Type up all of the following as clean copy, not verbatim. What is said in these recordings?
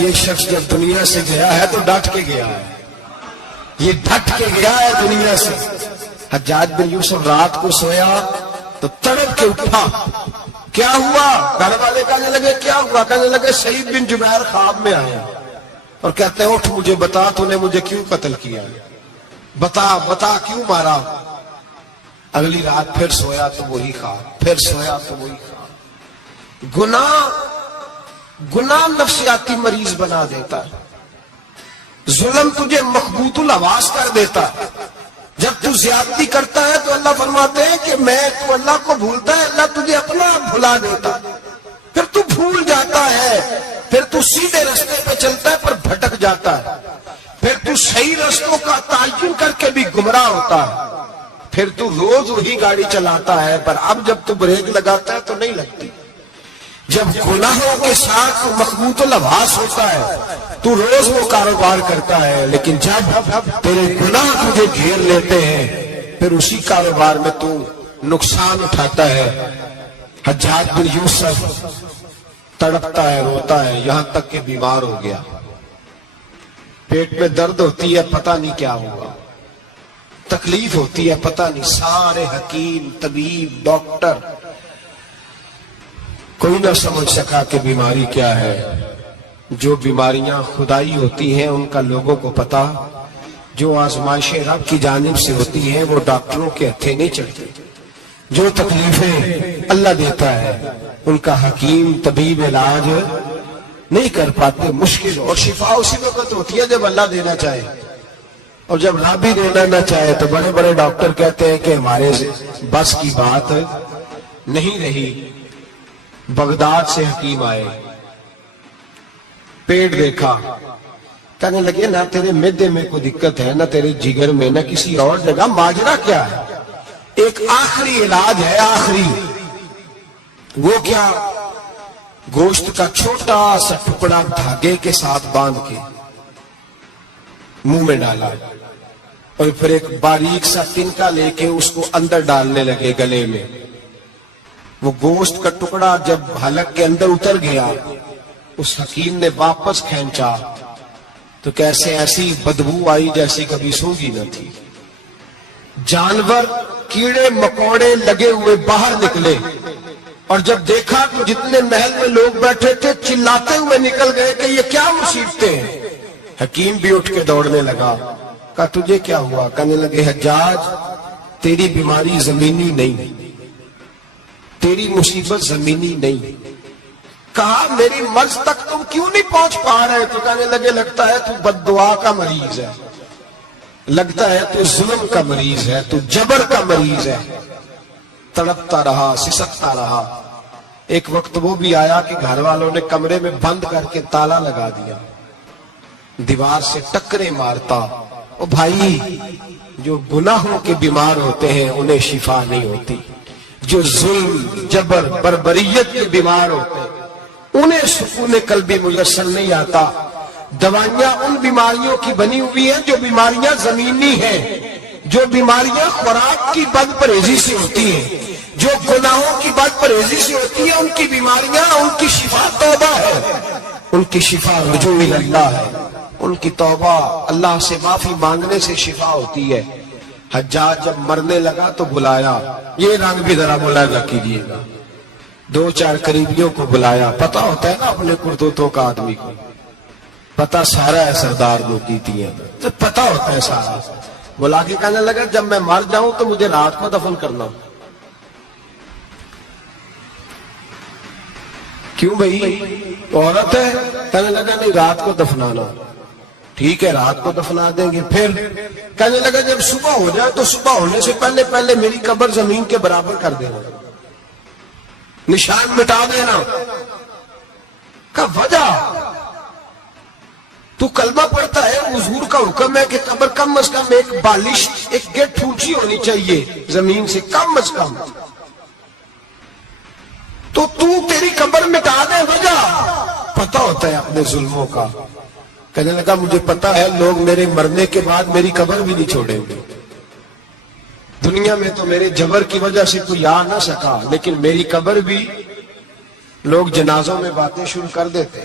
یہ شخص جب دنیا سے گیا ہے تو ڈٹ کے گیا ہے، یہ ڈٹ کے گیا ہے دنیا سے۔ حجاج بن یوسف رات کو سویا تو تڑپ کے اٹھا، کیا ہوا؟ گھر والے کہنے لگے کیا ہوا؟ کہنے لگے سعید بن جبیر خواب میں آیا اور کہتے ہیں اٹھ مجھے بتا تو نے مجھے کیوں قتل کیا، بتا کیوں مارا؟ اگلی رات پھر سویا تو وہی خواب، پھر سویا تو وہی خواب۔ گناہ نفسیاتی مریض بنا دیتا ہے، ظلم تجھے مخبوط الحواس کر دیتا ہے۔ جب تو زیادتی کرتا ہے تو اللہ فرماتے ہیں کہ میں تو اللہ کو بھولتا ہے، اللہ تجھے اپنا بھلا دیتا ہے، پھر تو بھول جاتا ہے، پھر تو سیدھے رستے پہ چلتا ہے پر بھٹک جاتا ہے، پھر تو صحیح رستوں کا تعین کر کے بھی گمراہ ہوتا ہے، پھر تو روز وہی گاڑی چلاتا ہے پر اب جب تو بریک لگاتا ہے تو نہیں لگتی۔ جب گناہوں کے ساتھ مخبوط الحواس ہوتا ہے تو روز وہ کاروبار کرتا ہے، لیکن جب تیرے گناہ تجھے گھیر لیتے ہیں پھر اسی کاروبار میں تو نقصان اٹھاتا ہے۔ حجاج بن یوسف تڑپتا ہے، روتا ہے، یہاں تک کہ بیمار ہو گیا، پیٹ میں درد ہوتی ہے، پتہ نہیں کیا ہوگا، تکلیف ہوتی ہے، پتہ نہیں۔ سارے حکیم، طبیب، ڈاکٹر کوئی نہ سمجھ سکا کہ بیماری کیا ہے۔ جو بیماریاں خدائی ہوتی ہیں ان کا لوگوں کو پتا، جو آزمائشیں رب کی جانب سے ہوتی ہیں وہ ڈاکٹروں کے ہتھے نہیں چڑھتی، جو تکلیفیں اللہ دیتا ہے ان کا حکیم طبیب علاج نہیں کر پاتے، مشکل، اور شفا اسی وقت ہوتی ہے جب اللہ دینا چاہے، اور جب نہ بھی دینا نہ چاہے تو بڑے بڑے ڈاکٹر کہتے ہیں کہ ہمارے بس کی بات نہیں رہی۔ بغداد سے حکیم آئے، پیٹ دیکھا، کہنے لگے نہ تیرے معدے میں کوئی دقت ہے، نہ تیرے جگر میں، نہ کسی اور جگہ، ماجرا کیا ہے؟ ایک آخری علاج ہے، آخری، وہ کیا؟ گوشت کا چھوٹا سا ٹکڑا دھاگے کے ساتھ باندھ کے منہ میں ڈالا اور پھر ایک باریک سا تنکا لے کے اس کو اندر ڈالنے لگے گلے میں۔ وہ گوشت کا ٹکڑا جب حلق کے اندر اتر گیا، اس حکیم نے واپس کھینچا تو کیسے ایسی بدبو آئی جیسی کبھی سونگی نہ تھی۔ جانور، کیڑے مکوڑے لگے ہوئے باہر نکلے، اور جب دیکھا تو جتنے محل میں لوگ بیٹھے تھے چلاتے ہوئے نکل گئے کہ یہ کیا مصیبتیں ہیں۔ حکیم بھی اٹھ کے دوڑنے لگا، کہا تجھے کیا ہوا؟ کہنے لگے حجاج تیری بیماری زمینی نہیں، تیری مصیبت زمینی نہیں۔ کہا میری مرض تک تم کیوں نہیں پہنچ پا رہے؟ تو کہنے لگے لگتا ہے تو بد دعا کا مریض ہے، لگتا ہے تو ظلم کا مریض ہے، تو جبر کا مریض ہے۔ تڑپتا رہا، سسکتا رہا۔ ایک وقت وہ بھی آیا کہ گھر والوں نے کمرے میں بند کر کے تالا لگا دیا، دیوار سے ٹکرے مارتا۔ او بھائی، جو گناہوں کے بیمار ہوتے ہیں انہیں شفا نہیں ہوتی، جو ظلم، جبر، بربریت کے بیمار ہوتے ہیں انہیں سکون قلبی میسر نہیں آتا۔ دوائیاں ان بیماریوں کی بنی ہوئی ہیں جو بیماریاں زمینی ہیں، جو بیماریاں خوراک کی بد پرہیزی سے ہوتی ہیں، جو گناہوں کی بد پرہیزی سے ہوتی ہیں، ان کی بیماریاں، ان کی شفا توبہ ہے، ان کی شفا رجوع اللہ ہے، ان کی توبہ اللہ سے معافی مانگنے سے شفا ہوتی ہے۔ حجاج جب مرنے لگا تو بلایا، یہ رنگ بھی ذرا ملاحظہ کیجیے گا، دو چار قریبیوں کو بلایا، پتا ہوتا ہے نا اپنے کرتوتوں کا آدمی کو، پتا سارا ہے سردار لوٹی ہے تو پتا ہوتا ہے سارا۔ بلا کے کہنے لگا جب میں مر جاؤں تو مجھے رات کو دفن کرنا۔ کیوں بھائی، عورت ہے؟ کہنے لگا نہیں رات کو دفنانا۔ ٹھیک ہے رات کو دفنا دیں گے۔ پھر کہنے لگا جب صبح ہو جائے تو صبح ہونے سے پہلے پہلے میری قبر زمین کے برابر کر دینا، نشان مٹا دینا۔ کا وجہ تو کلمہ پڑھتا ہے، حضور کا حکم ہے کہ قبر کم از کم ایک بالش، ایک گیٹ اونچی ہونی چاہیے زمین سے کم از کم، تو تیری قبر مٹا دے۔ وجہ پتہ ہوتا ہے اپنے ظلموں کا۔ کہنے لگا مجھے پتا ہے لوگ میرے مرنے کے بعد میری قبر بھی نہیں چھوڑیں گے، دنیا میں تو میرے جبر کی وجہ سے کوئی آ نہ سکا، لیکن میری قبر بھی لوگ جنازوں میں باتیں شروع کر دیتے،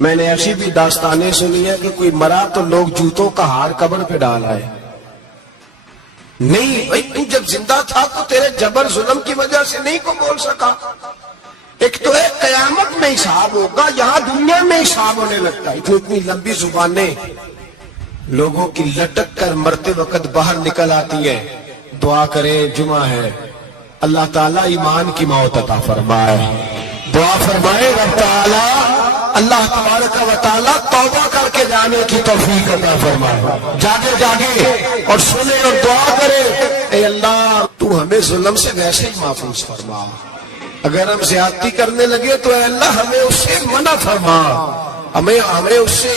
میں نے ایسی بھی داستانیں سنی ہے کہ کوئی مرا تو لوگ جوتوں کا ہار قبر پہ ڈال آئے. نہیں بھائی، تو جب زندہ تھا تو تیرے جبر ظلم کی وجہ سے نہیں کو بول سکا. ایک تو ہے قیامت میں حساب ہوگا، یہاں دنیا میں حساب ہونے لگتا ہے. اتنی لمبی زبانیں لوگوں کی لٹک کر مرتے وقت باہر نکل آتی ہیں. دعا کریں، جمعہ ہے، اللہ تعالیٰ ایمان کی موت عطا فرمائے. دعا فرمائے رب تعالیٰ، اللہ تبارک و تعالیٰ توبہ کر کے جانے کی توفیق عطا فرمائے. جاگے جاگے اور سنے اور دعا کرے، اے اللہ تو ہمیں ظلم سے ویسے ہی محفوظ فرما. اگر ہم زیادتی کرنے لگے تو اے اللہ ہمیں اس سے منع فرما. ہمیں اس سے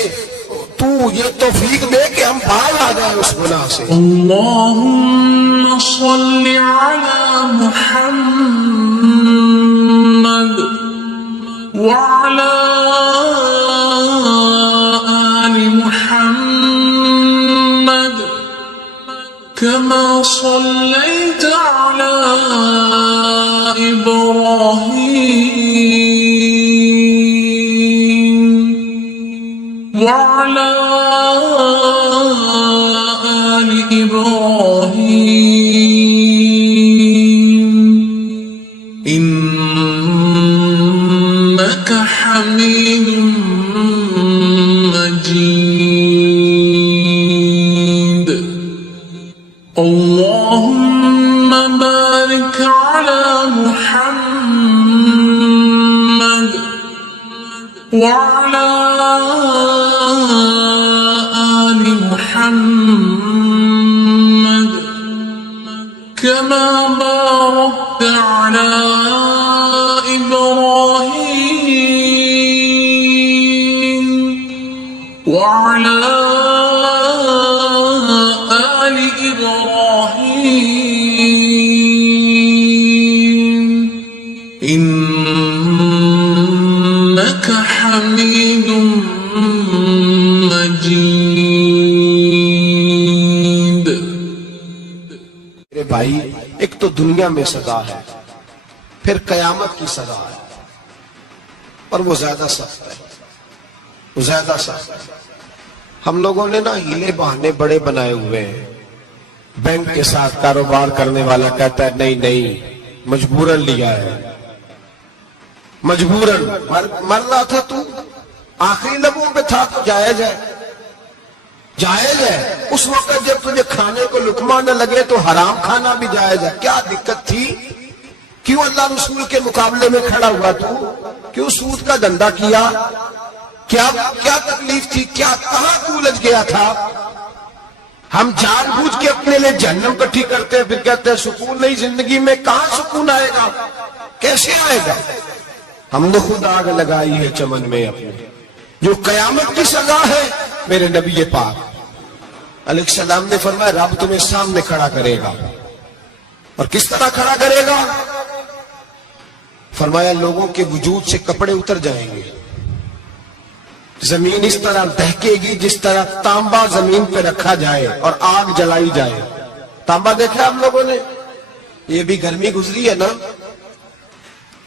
تو یہ توفیق دے کہ ہم باہر آ جائیں اس گناہ سے. اللہم صل علی محمد وعلى آل محمد كما صليت على إبراهيم وعلى آل إبراهيم إنك حميد مجيد. اللهم بارك على محمد وعلى آل محمد كما باركت على إبراهيم وعلى آل إبراهيم إنك حميد مجيد. میرے بھائی، ایک تو دنیا میں سزا ہے، پھر قیامت کی سزا ہے، اور وہ زیادہ سخت ہے. وہ زیادہ سخت ہے. ہم لوگوں نے نا ہیلے بہانے بڑے بنائے ہوئے ہیں. بینک کے ساتھ کاروبار کرنے والا کہتا ہے نہیں نہیں مجبوراً لیا ہے، مجبوراً. مر رہا تھا تو آخری لبوں پہ تھا تو جائز ہے، جائز ہے. اس وقت جب تجھے کھانے کو لقمہ نہ لگے تو حرام کھانا بھی جائز ہے. کیا دقت تھی؟ کیوں اللہ رسول کے مقابلے میں کھڑا ہوا تو؟ کیوں سود کا دھندا کیا؟ کیا تکلیف تھی؟ کہاں تو الجھ گیا تھا؟ ہم جان بوجھ کے اپنے لیے جہنم کٹھی کرتے ہیں، پھر کہتے ہیں سکون نہیں زندگی میں. کہاں سکون آئے گا؟ کیسے آئے گا؟ ہم نے خود آگ لگائی ہے چمن میں اپنے. جو قیامت کی سزا ہے، میرے نبی پاک علیہ السلام نے فرمایا رب تمہیں سامنے کھڑا کرے گا. اور کس طرح کھڑا کرے گا؟ فرمایا لوگوں کے وجود سے کپڑے اتر جائیں گے، زمین اس طرح دہکے گی جس طرح تانبا زمین پہ رکھا جائے اور آگ جلائی جائے. تانبا دیکھا آپ لوگوں نے؟ یہ بھی گرمی گزری ہے نا،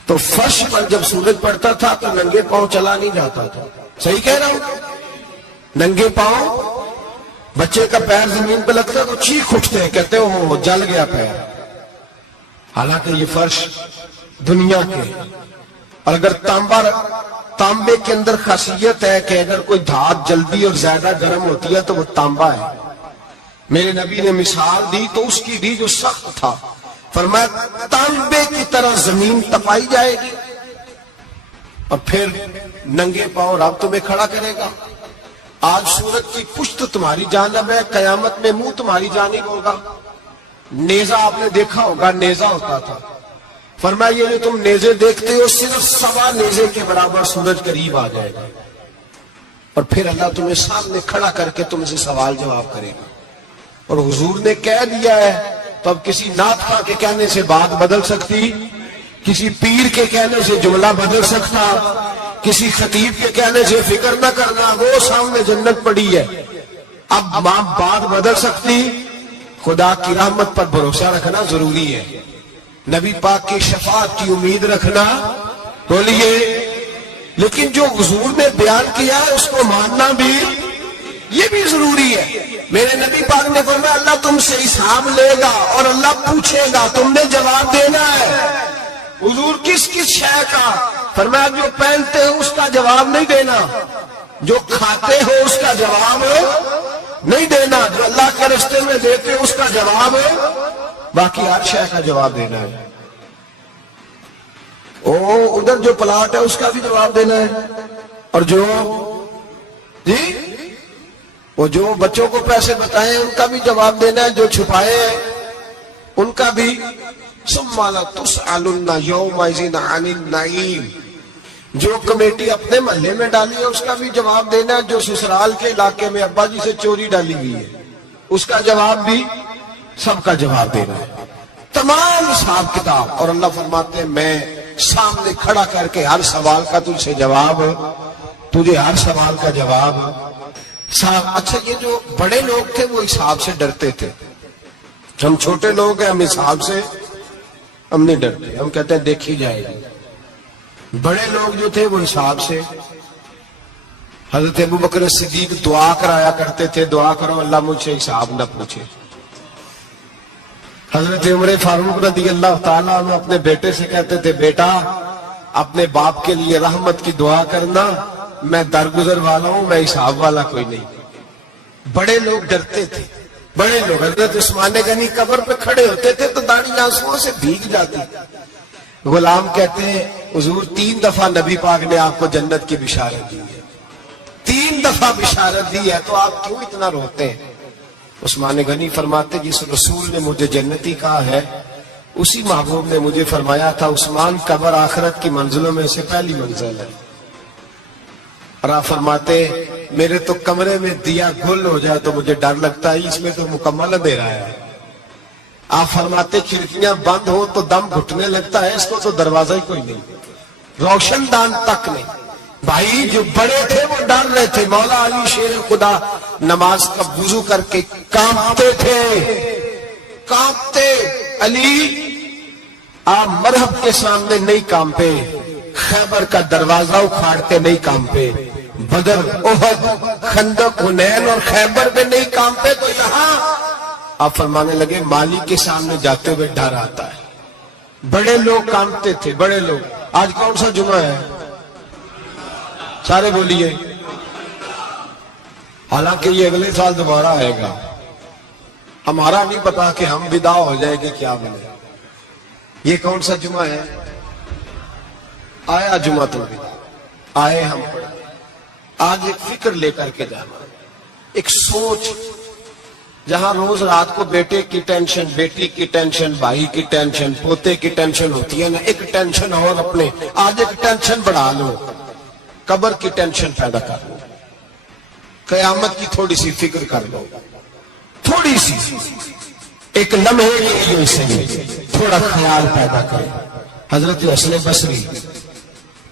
تو فرش پر جب سورج پڑتا تھا تو ننگے پاؤں چلا نہیں جاتا تھا. صحیح کہہ رہا ہوں؟ ننگے پاؤں، بچے کا پیر زمین پہ لگتا تو چیخ اٹھتے ہیں، کہتے ہیں وہ جل گیا پیر. حالانکہ یہ فرش دنیا کے. اور اگر تانبے کے اندر خاصیت ہے کہ اگر کوئی دھات جلدی اور زیادہ گرم ہوتی ہے تو وہ تانبا ہے. میرے نبی نے مثال دی تو اس کی بھی جو سخت تھا، فرمایا تانبے کی طرح زمین تپائی جائے گی اور پھر ننگے پاؤں رب تمہیں کھڑا کرے گا. آج سورج کی پشت تمہاری جانب ہے، قیامت میں منہ تمہاری جانب ہوگا. نیزہ آپ نے دیکھا ہوگا، نیزہ ہوتا تھا. فرمایا یہ جو تم نیزے دیکھتے ہو صرف 1.25 نیزے کے برابر سورج قریب آ جائے گا اور پھر اللہ تمہیں سامنے کھڑا کر کے تم سے سوال جواب کرے گا. اور حضور نے کہہ دیا ہے تو اب کسی نعت خواہ کے کہنے سے بات بدل سکتی، کسی پیر کے کہنے سے جملہ بدل سکتا، کسی خطیب کے کہنے سے فکر نہ کرنا وہ سامنے جنت پڑی ہے. اب بات بدل سکتی. خدا کی رحمت پر بھروسہ رکھنا ضروری ہے، نبی پاک کی شفاعت کی امید رکھنا. بولیے لیکن جو حضور نے بیان کیا ہے اس کو ماننا بھی یہ بھی ضروری ہے. میرے نبی پاک نے فرمایا اللہ تم سے حساب لے گا اور اللہ پوچھے گا, تم نے جواب دینا ہے. حضور کس کس شے کا؟ فرمایا جو پہنتے ہو اس کا جواب نہیں دینا, جو کھاتے ہو اس کا جواب نہیں دینا, جو اللہ کے راستے میں دیتے ہو اس کا جواب, باقی ہر شے کا جواب دینا ہے. ادھر جو پلاٹ ہے اس کا بھی جواب دینا ہے, اور جو وہ جو بچوں کو پیسے بتائے ان کا بھی جواب دینا ہے, جو چھپائے ہیں ان کا بھی. ثم لتسألن یومئذ عن النعیم, جو کمیٹی اپنے محلے میں ڈالی ہے اس کا بھی جواب دینا ہے, جو سسرال کے علاقے میں ابا جی سے چوری ڈالی ہوئی ہے اس کا جواب بھی, سب کا جواب دینا ہے, تمام حساب کتاب. اور اللہ فرماتے ہیں میں سامنے کھڑا کر کے ہر سوال کا تجھ سے جواب, تجھے ہر سوال کا جواب صاحب. اچھا یہ جو بڑے لوگ تھے وہ حساب سے ڈرتے تھے, ہم چھوٹے لوگ ہیں ہم حساب سے ہم نہیں ڈرتے, ہم کہتے ہیں دیکھی جائے گی. بڑے لوگ جو تھے وہ حساب سے. حضرت ابو بکر صدیق دعا کرایا کرتے تھے, دعا کرو اللہ مجھ سے حساب نہ پوچھے. حضرت عمر فاروق رضی اللہ تعالیٰ عنہ اپنے بیٹے سے کہتے تھے بیٹا اپنے باپ کے لیے رحمت کی دعا کرنا, میں درگزر والا ہوں, میں حساب والا کوئی نہیں. بڑے لوگ ڈرتے تھے, بڑے لوگ. حضرت عثمان غنی قبر پہ کھڑے ہوتے تھے تو داڑھی آنسوؤں سے بھیگ جاتی. غلام کہتے ہیں حضور 3 دفعہ نبی پاک نے آپ کو جنت کی بشارت دی ہے, 3 دفعہ بشارت دی ہے, تو آپ کیوں اتنا روتے ہیں؟ عثمان غنی فرماتے جس رسول نے مجھے جنتی کہا ہے اسی محبوب نے مجھے فرمایا تھا عثمان قبر آخرت کی منزلوں میں سے پہلی منزل ہے. اور آپ فرماتے میرے تو کمرے میں دیا گل ہو جائے تو مجھے ڈر لگتا ہے, اس میں تو مکمل اندھیرا ہے. آپ فرماتے کھڑکیاں بند ہو تو دم گھٹنے لگتا ہے, اس کو تو دروازہ ہی کوئی نہیں, روشن دان تک نہیں. بھائی جو بڑے تھے وہ ڈر رہے تھے. مولا علی شیر خدا نماز کا وضو کر کے کانپتے تھے, کانپتے. علی آپ مرحب کے سامنے نہیں کانپے, خیبر کا دروازہ اکھاڑتے نہیں کانپے, بدر احد خندق حنین اور خیبر میں نہیں کانپے, تو یہاں آپ فرمانے لگے مالک کے سامنے جاتے ہوئے ڈر آتا ہے. بڑے لوگ کانپتے تھے, بڑے لوگ. آج کون سا جمعہ ہے؟ سارے بولیے. حالانکہ یہ اگلے سال دوبارہ آئے گا, ہمارا نہیں پتا کہ ہم ودا ہو جائے گی کیا بنے. یہ کون سا جمعہ ہے؟ آیا جمعہ تو آئے ہم. آج ایک فکر لے کر کے جانا, ایک سوچ. جہاں روز رات کو بیٹے کی ٹینشن, بیٹی کی ٹینشن, بھائی کی ٹینشن, پوتے کی ٹینشن ہوتی ہے نا, ایک ٹینشن اور اپنے آج ایک ٹینشن بڑھا لو, قبر کی ٹینشن پیدا کر لو, قیامت کی تھوڑی سی فکر کر لو, تھوڑی سی ایک لمحے کے لیے سے تھوڑا خیال پیدا کرو. حضرت حسن بصری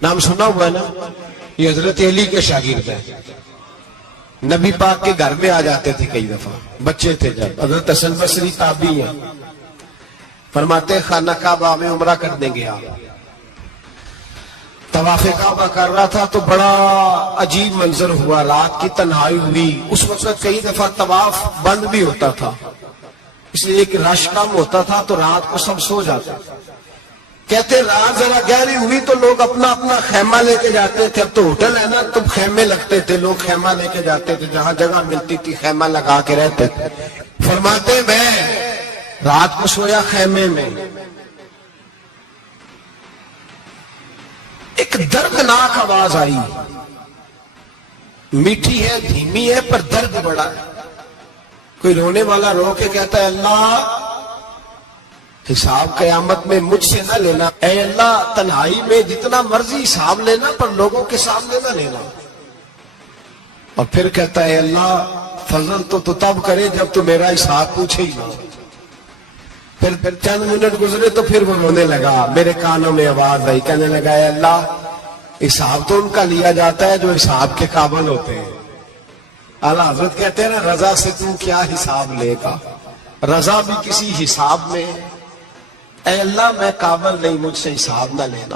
نام سنا ہوا ہے نا, یہ حضرت علی کے شاگرد ہیں. نبی پاک کے گھر میں آ جاتے تھے کئی دفعہ, بچے تھے جب. حضرت حسن بصری تابعی ہیں. فرماتے خانہ کعبہ میں عمرہ کرنے گیا, طواف کعبہ کر رہا تھا تو بڑا عجیب منظر ہوا, رات کی تنہائی ہوئی. اس وقت کئی دفعہ طواف بند بھی ہوتا تھا, اس لیے ایک رش کم ہوتا تھا تو رات کو سب سو جاتے. کہتے رات ذرا گہری ہوئی تو لوگ اپنا اپنا خیمہ لے کے جاتے تھے. اب تو ہوٹل ہے نا تو خیمے لگتے تھے, لوگ خیمہ لے کے جاتے تھے, جہاں جگہ ملتی تھی خیمہ لگا کے رہتے تھے. فرماتے میں رات کو سویا خیمے میں, ایک دردناک آواز آئی, میٹھی ہے دھیمی ہے پر درد بڑا ہے. کوئی رونے والا رو کے کہتا ہے اللہ حساب قیامت میں مجھ سے نہ لینا, اے اللہ تنہائی میں جتنا مرضی حساب لینا پر لوگوں کے سامنے نہ لینا. اور پھر کہتا ہے اللہ فضل تو تب کرے جب تو میرا حساب پوچھے ہی نہ. پھر چند منٹ گزرے تو پھر وہ رونے لگا, میرے کانوں میں آواز آئی, کہنے لگا اے اللہ حساب تو ان کا لیا جاتا ہے جو حساب کے قابل ہوتے ہیں. اعلیٰ حضرت کہتے ہیں نا رضا سے تو کیا حساب لے گا, رضا بھی کسی حساب میں. اے اللہ میں قابل نہیں, مجھ سے حساب نہ لینا.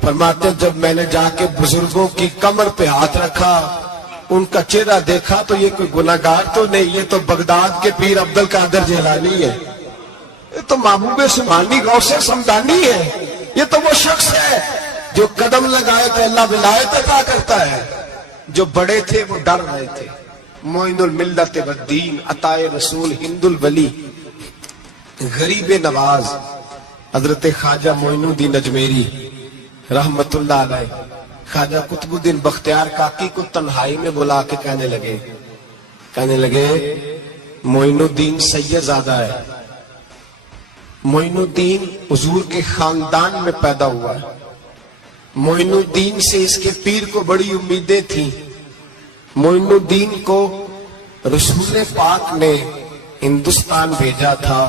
فرماتے جب میں نے جا کے بزرگوں کی کمر پہ ہاتھ رکھا، ان کا چہرہ دیکھا تو یہ کوئی گناہگار تو نہیں، یہ تو بغداد کے پیر عبد القادر جیلانی ہے، یہ تو محبوب سبحانی غوث سمدانی ہے، یہ تو وہ شخص ہے جو قدم لگائے تو اللہ ولایت عطا کرتا ہے۔ جو بڑے تھے وہ ڈر رہے تھے۔ معین الملت والدین، عطائے رسول، ہند الولی، غریب نواز حضرت خواجہ معین الدین اجمیری رحمت اللہ علیہ، خواجہ قطب الدین بختیار کاکی کو تنہائی میں بلا کے کہنے لگے معین الدین سید زادہ ہے، معین الدین حضور کے خاندان میں پیدا ہوا ہے، معین الدین سے اس کے پیر کو بڑی امیدیں تھیں، معین الدین کو رسول پاک نے ہندوستان بھیجا تھا،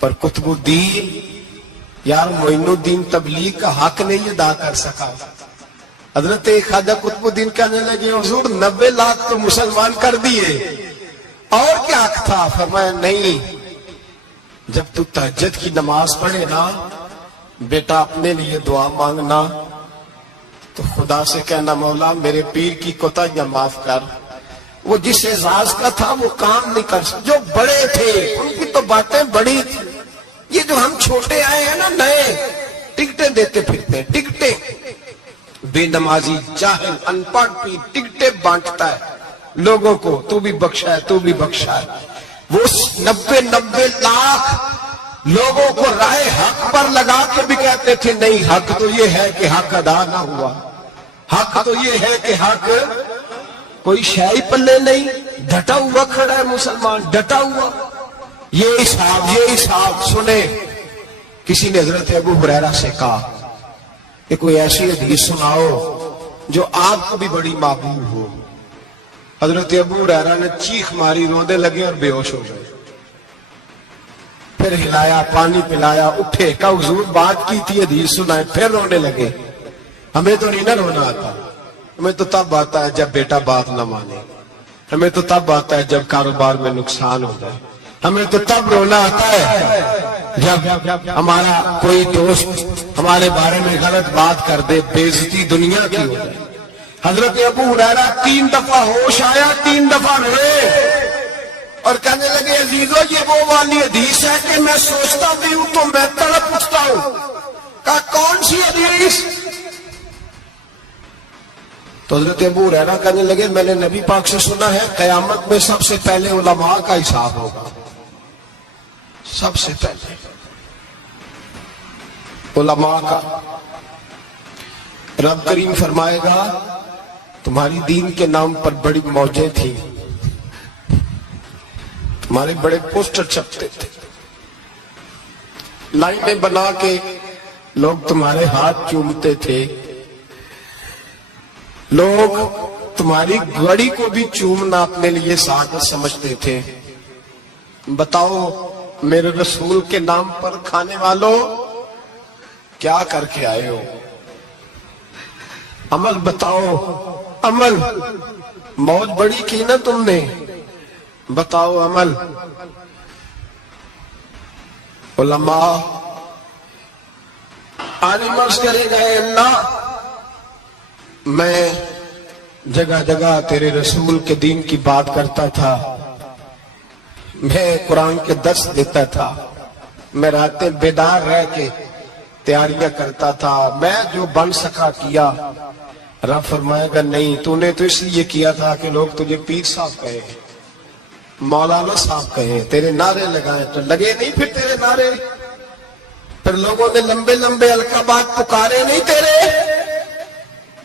پر قطب الدین یار معین الدین تبلیغ کا حق نہیں ادا کر سکا۔ حضرت خواجہ قطب الدین کہنے لگے حضور 90 لاکھ تو مسلمان کر دیے، اور کیا حق تھا؟ فرمایا نہیں، جب تو تہجد کی نماز پڑھے نا بیٹا اپنے لیے دعا مانگنا تو خدا سے کہنا مولا میرے پیر کی کوتاہیاں معاف کر۔ وہ جس اعزاز کا تھا وہ کام نہیں کر سکتا، جو بڑے تھے ان کی تو باتیں بڑی تھی، یہ جو ہم چھوٹے آئے ہیں نا نئے، ٹکٹیں دیتے پھرتے، ٹکٹیں، بے نمازی جاہل ان پڑھ پی ٹکٹیں بانٹتا ہے لوگوں کو، تو بھی بخشا ہے تو بھی بخشا ہے۔ وہ 90 لاکھ لوگوں کو راہ حق پر لگا کے بھی کہتے تھے نہیں، حق تو یہ ہے کہ حق ادا نہ ہوا، حق تو یہ ہے کہ حق، کوئی شے پلے نہیں، ڈٹا ہوا کھڑا ہے مسلمان، ڈٹا ہوا۔ یہ حساب سنے۔ کسی نے حضرت ابو ہریرہ سے کہا کہ کوئی ایسی حدیث سناؤ جو آپ کو بھی بڑی محبوب ہو۔ حضرت ابو ہریرہ نے چیخ ماری، رونے لگے اور بے ہوش ہو گئے، پھر ہلایا، پانی پلایا، اٹھے، کہا حضور بات کی تھی حدیث سنائے، پھر رونے لگے۔ ہمیں تو نہیں نہ رونا آتا، ہمیں تو تب آتا ہے جب بیٹا بات نہ مانے، ہمیں تو تب آتا ہے جب کاروبار میں نقصان ہو جائے، ہمیں تو تب رونا آتا ہے جب ہمارا کوئی دوست ہمارے بارے میں غلط بات کر دے، بے عزتی دنیا کی ہو جائے۔ حضرت ابو ہریرہ 3 دفعہ ہوش آیا، 3 دفعہ روئے اور کہنے لگے عزیزو یہ وہ والی حدیث ہے کہ میں سوچتا بھی ہوں تو میں تڑپ اٹھتا ہوں۔ کہا کون سی حدیث؟ تو حضرت ابو ہریرہ کہنے لگے میں نے نبی پاک سے سنا ہے قیامت میں سب سے پہلے علماء کا حساب ہوگا، سب سے پہلے علماء کا۔ رب کریم فرمائے گا تمہاری دین کے نام پر بڑی موجیں تھیں، تمہارے بڑے پوسٹر چھپتے تھے، لائنیں بنا کے لوگ تمہارے ہاتھ چومتے تھے، لوگ تمہاری گڑی کو بھی چومنا اپنے لیے سعادت سمجھتے تھے۔ بتاؤ میرے رسول کے نام پر کھانے والوں کیا کر کے آئے ہو؟ عمل بتاؤ، عمل، موج بڑی کی نا تم نے، بتاؤ عمل۔ علماء عالم عرض کرے گئے اللہ میں جگہ جگہ تیرے رسول کے دین کی بات کرتا تھا، میں قرآن کے درس دیتا تھا، میں راتیں بیدار رہ کے تیاریاں کرتا تھا، میں جو بن سکا کیا۔ رب فرمائے گا نہیں، تو نے تو اس لیے کیا تھا کہ لوگ تجھے پیر صاحب کہے، مولانا صاحب کہے، تیرے نعرے لگائے، تو لگے نہیں پھر تیرے نعرے، پھر لوگوں نے لمبے لمبے القابات پکارے نہیں تیرے۔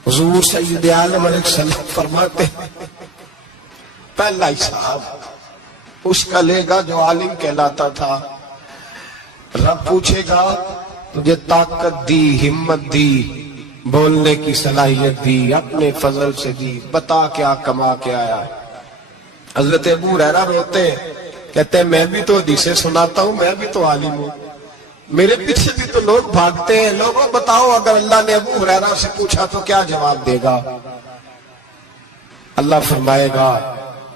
حضور سید عالم علیہ السلام فرماتے پہلا حساب اس کا لے گا جو عالم کہلاتا تھا۔ رب پوچھے گا تجھے طاقت دی، ہمت دی، بولنے کی صلاحیت دی، اپنے فضل سے دی، بتا کیا کما کے آیا۔ حضرت ابو ہریرہ روتے کہتے ہیں میں بھی تو حدیثیں سناتا ہوں، میں بھی تو عالم ہوں، میرے پیچھے بھی تو لوگ بھاگتے ہیں، لوگوں بتاؤ اگر اللہ نے ابو ہریرہ سے پوچھا تو کیا جواب دے گا؟ اللہ فرمائے گا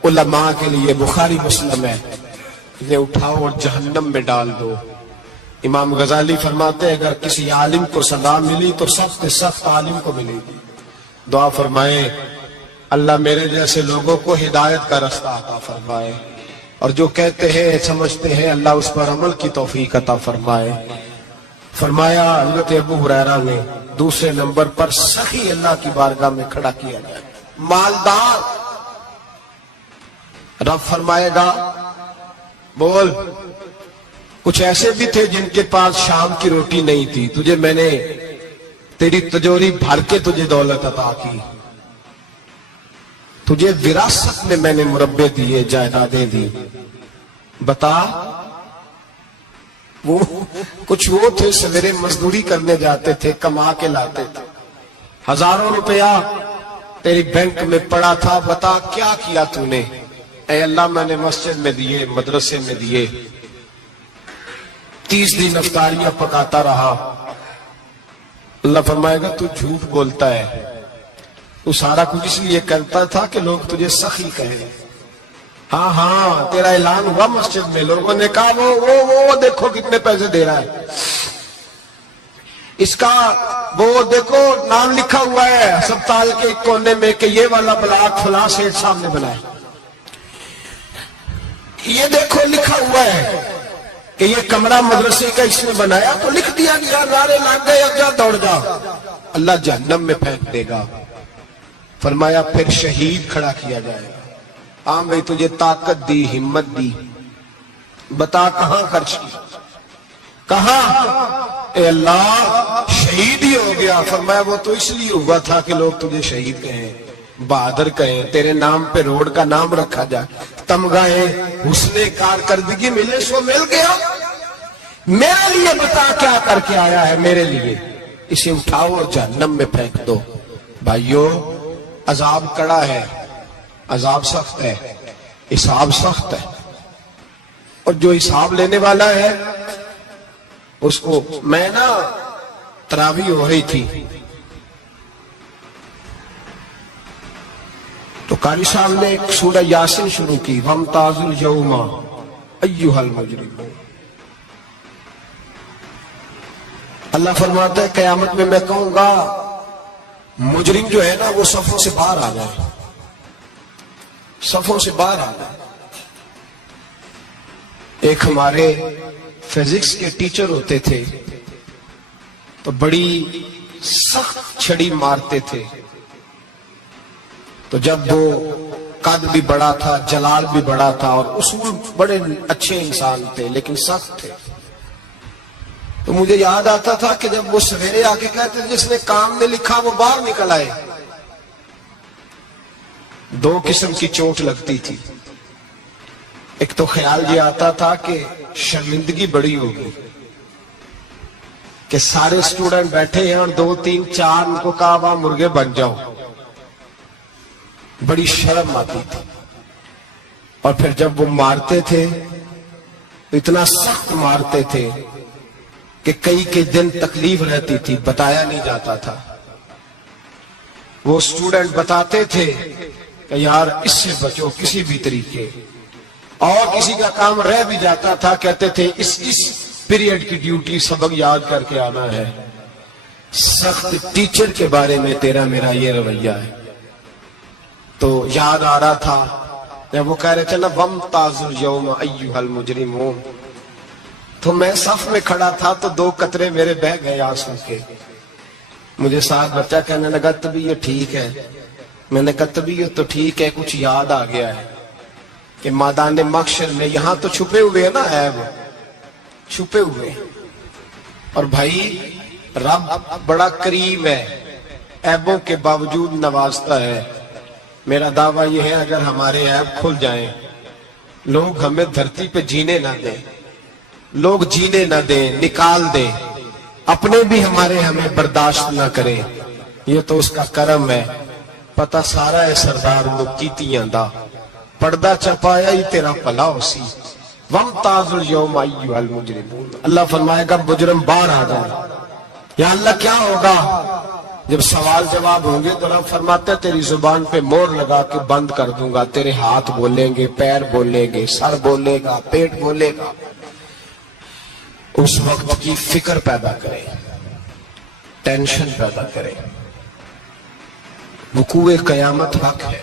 علماء کے لیے بخاری مسلم ہے، انہیں اٹھاؤ اور جہنم میں ڈال دو، امام غزالی فرماتے ہیں اگر کسی عالم کو سزا ملی تو سخت سے سخت عالم کو ملے گی. دعا فرمائے اللہ میرے جیسے لوگوں کو ہدایت کا رستہ عطا فرمائے، اور جو کہتے ہیں سمجھتے ہیں اللہ اس پر عمل کی توفیق عطا فرمائے. فرمایا حضرت ابو ہریرہ نے دوسرے نمبر پر سخی اللہ کی بارگاہ میں کھڑا کیا جائے، مالدار. رب فرمائے گا بول کچھ ایسے بھی تھے جن کے پاس شام کی روٹی نہیں تھی، تجھے میں نے تیری تجوری بھر کے تجھے دولت عطا کی، تجھے وراثت میں نے مربے دیے، جائیدادیں دی. بتا وہ کچھ وہ تھے سویرے مزدوری کرنے جاتے تھے، کما کے لاتے تھے، ہزاروں روپیہ تیری بینک میں پڑا تھا، بتا کیا کیا تو نے؟ اے اللہ میں نے مسجد میں دیے، مدرسے میں دیے، 30 دن افطاریاں پکاتا رہا. اللہ فرمائے گا تو جھوٹ بولتا ہے، تو سارا کچھ اس لیے کرتا تھا کہ لوگ تجھے سخی کہیں. ہاں ہاں تیرا اعلان ہوا مسجد میں، لوگوں نے کہا وہ دیکھو کتنے پیسے دے رہا ہے، اس کا وہ دیکھو نام لکھا ہوا ہے ہسپتال کے ایک کونے میں کہ یہ والا بلاک فلاں سیٹ صاحب نے بنایا، یہ دیکھو لکھا ہوا ہے کہ یہ کمرہ مدرسے کا اس نے بنایا، تو لکھ دیا گیا، نعرے لگ گئے، اب جا دوڑ جا. اللہ جہنم میں پھینک دے گا. فرمایا پھر شہید کھڑا کیا جائے گا. ہاں بھائی تجھے طاقت دی، ہمت دی، بتا کہاں خرچ کی، کہاں؟ اے اللہ شہید ہی ہو گیا. فرمایا وہ تو اس لیے ہوا تھا کہ لوگ تجھے شہید کہیں، بہادر کہیں، تیرے نام پہ روڈ کا نام رکھا جائے، تمغائیں حسن کارکردگی ملے، سو مل گیا. میرے لیے بتا کیا کر کے آیا ہے، میرے لیے اسے اٹھاؤ اور جہنم میں پھینک دو. بھائیو عذاب کڑا ہے، عذاب سخت ہے، حساب سخت ہے، اور جو حساب لینے والا ہے اس کو میں نا تراویح ہو رہی تھی تو قاری صاحب نے ایک سورہ یاسین شروع کی، وَامْتَازُوا الْيَوْمَ أَيُّهَا الْمُجْرِمُونَ. اللہ فرماتا ہے قیامت میں میں کہوں گا مجرم جو ہے نا وہ صفوں سے باہر آ جائے، صفوں سے باہر آ جائے. ایک ہمارے فزکس کے ٹیچر ہوتے تھے تو بڑی سخت چھڑی مارتے تھے، تو جب وہ قد بھی بڑا تھا، جلال بھی بڑا تھا، اور اصول بڑے اچھے انسان تھے لیکن سخت تھے، تو مجھے یاد آتا تھا کہ جب وہ سویرے آ کے کہتے تھے جس نے کام نے لکھا وہ باہر نکل آئے. دو قسم کی چوٹ لگتی تھی. ایک تو خیال یہ آتا تھا کہ شرمندگی بڑی ہوگی کہ سارے اسٹوڈنٹ بیٹھے ہیں اور 2 3 4 ان کو کہا وہاں مرغے بن جاؤ، بڑی شرم آتی تھی. اور پھر جب وہ مارتے تھے اتنا سخت مارتے تھے کہ کئی کے دن تکلیف رہتی تھی، بتایا نہیں جاتا تھا. وہ اسٹوڈنٹ بتاتے تھے کہ یار اس سے بچو کسی بھی طریقے، اور کسی کا کام رہ بھی جاتا تھا کہتے تھے اس پیریڈ کی ڈیوٹی سبق یاد کر کے آنا ہے. سخت ٹیچر کے بارے میں تیرا میرا یہ رویہ ہے. تو یاد آ رہا تھا جب وہ کہہ رہے تھے نا وَامْتَازُوا الْيَوْمَ أَيُّهَا الْمُجْرِمُونَ، تو میں صف میں کھڑا تھا تو 2 قطرے میرے بہہ گئے آنسو کے. مجھے ساتھ بچہ کہنے لگا طبیعت ٹھیک ہے، میں نے کہا طبیعت تو ٹھیک ہے، کچھ یاد آ گیا ہے کہ میدان محشر میں یہاں تو چھپے ہوئے ہیں نا عیب، چھپے ہوئے. اور بھائی رب بڑا کریم ہے، عیبوں کے باوجود نوازتا ہے. میرا دعویٰ یہ ہے اگر ہمارے عیب کھل جائیں، لوگ ہمیں دھرتی پہ جینے نہ دیں، لوگ جینے نہ دیں، نکال دیں، اپنے بھی ہمیں برداشت نہ کریں، یہ تو اس کا کرم ہے. پتہ سارا ہے سردار کیتیاں دا، پردہ چپایا ہی تیرا پلا ہو سی. وَامْتَازُوا الْيَوْمَ أَيُّهَا الْمُجْرِمُونَ. اللہ فرمائے گا مجرم باہر آ جائے. یا اللہ کیا ہوگا؟ جب سوال جواب ہوں گے تو رب فرماتے ہیں تیری زبان پہ مور لگا کے بند کر دوں گا، تیرے ہاتھ بولیں گے، پیر بولیں گے، سر بولے گا، پیٹ بولے گا. اس وقت کی فکر پیدا کرے، ٹینشن پیدا کرے۔ وقوع قیامت حق ہے،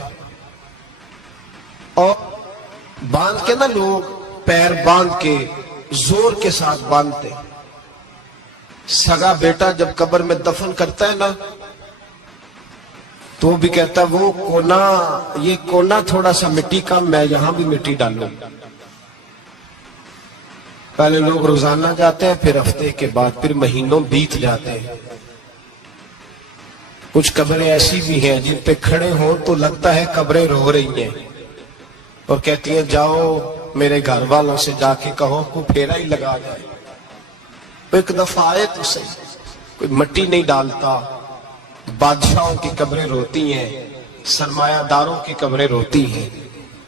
اور باندھ کے نا لوگ پیر باندھ کے زور کے ساتھ باندھتے، سگا بیٹا جب قبر میں دفن کرتا ہے نا تو وہ بھی کہتا ہے وہ کونا، یہ کونا تھوڑا سا مٹی کا، میں یہاں بھی مٹی ڈالوں۔ پہلے لوگ روزانہ جاتے ہیں، پھر ہفتے کے بعد، پھر مہینوں بیت جاتے ہیں۔ کچھ قبریں ایسی بھی ہیں جن پہ کھڑے ہوں تو لگتا ہے قبریں رو رہی ہیں، اور کہتی ہیں جاؤ میرے گھر والوں سے جا کے کہو کو پھیرا ہی لگا جائے۔ ایک دفعہ آئے تو صحیح، کوئی مٹی نہیں ڈالتا۔ بادشاہوں کی قبریں روتی ہیں، سرمایہ داروں کی قبریں روتی ہیں،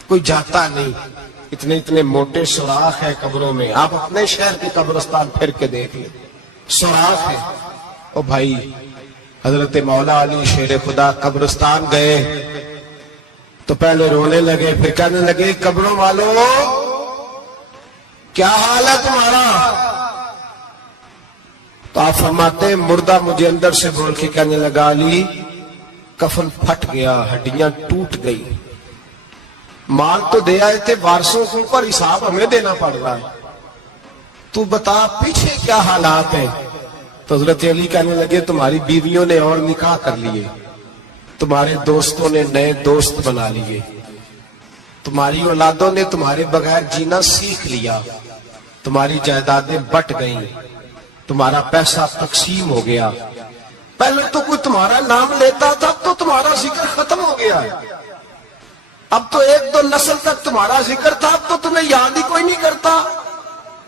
کوئی جاتا نہیں۔ اتنے اتنے موٹے سوراخ ہیں قبروں میں، آپ اپنے شہر کے قبرستان پھر کے دیکھ لیں، سوراخ ہے۔ او بھائی، حضرت مولا علی شیر خدا قبرستان گئے تو پہلے رونے لگے، پھر کہنے لگے قبروں والوں کیا حال ہے تمہارا؟ تو آپ فرماتے ہیں مردہ مجھے اندر سے بول کے کہنے لگا علی کفن پھٹ گیا، ہڈیاں ٹوٹ گئی، مال تو دے آئے تھے، وارثوں کے اوپر حساب ہمیں دینا پڑ رہا ہے، تو بتا پیچھے کیا حالات ہیں؟ تو حضرت علی کہنے لگے تمہاری بیویوں نے اور نکاح کر لیے، تمہارے دوستوں نے نئے دوست بنا لیے، تمہاری اولادوں نے تمہارے بغیر جینا سیکھ لیا، تمہاری جائیدادیں بٹ گئیں، تمہارا پیسہ تقسیم ہو گیا۔ پہلے تو کوئی تمہارا نام لیتا تھا تو تمہارا ذکر ختم ہو گیا، اب تو ایک دو نسل تک تمہارا ذکر تھا، اب تو تمہیں یاد ہی کوئی نہیں کرتا۔